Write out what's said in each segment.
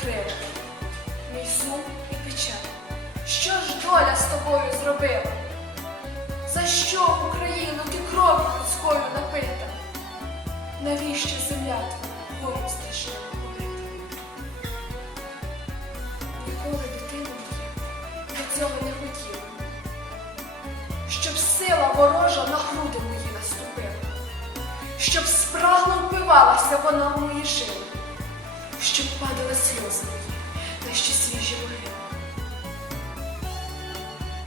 крила, мій сум і печаль. Що ж доля з тобою зробила? За що Україну ти кров'ю людською напита? Навіщо земля твоя горем страшним побита? Ніколи дитина моя я цього не хотіла, щоб сила ворожа на груди мої наступила, щоб спрагло впивалася вона в мої жили, щоб падали сльози на ще свіжі могили.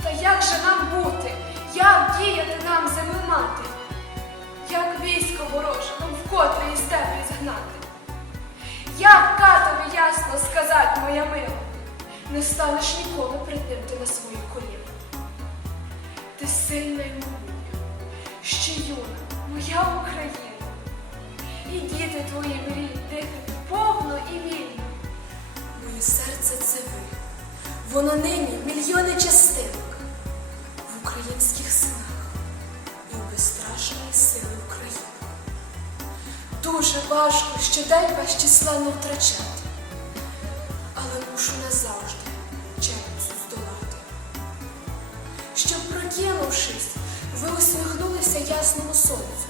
Та як же нам бути, як діяти нам земли мати? Як військо вороже нам вкотре із тебе згнати? Як татові ясно сказати, моя мила, не станеш ніколи пред ти на свої коліна. Ти сильна й могутня, ще юна, моя Україна, і діти твої мріють дихати повно і вільно. Моє серце це ви, воно нині мільйони частинок в українських синах і в безстрашної сили України. Дуже важко щодень вас численне втрачати, але мушу назавжди черницю здолати. Щоб, прокинувшись, ви усміхнулися ясному сонцю,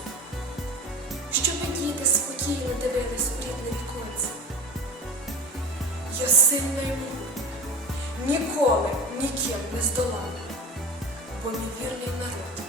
Я сильна й ніколи ніким не здолана, бо невірний вірний народ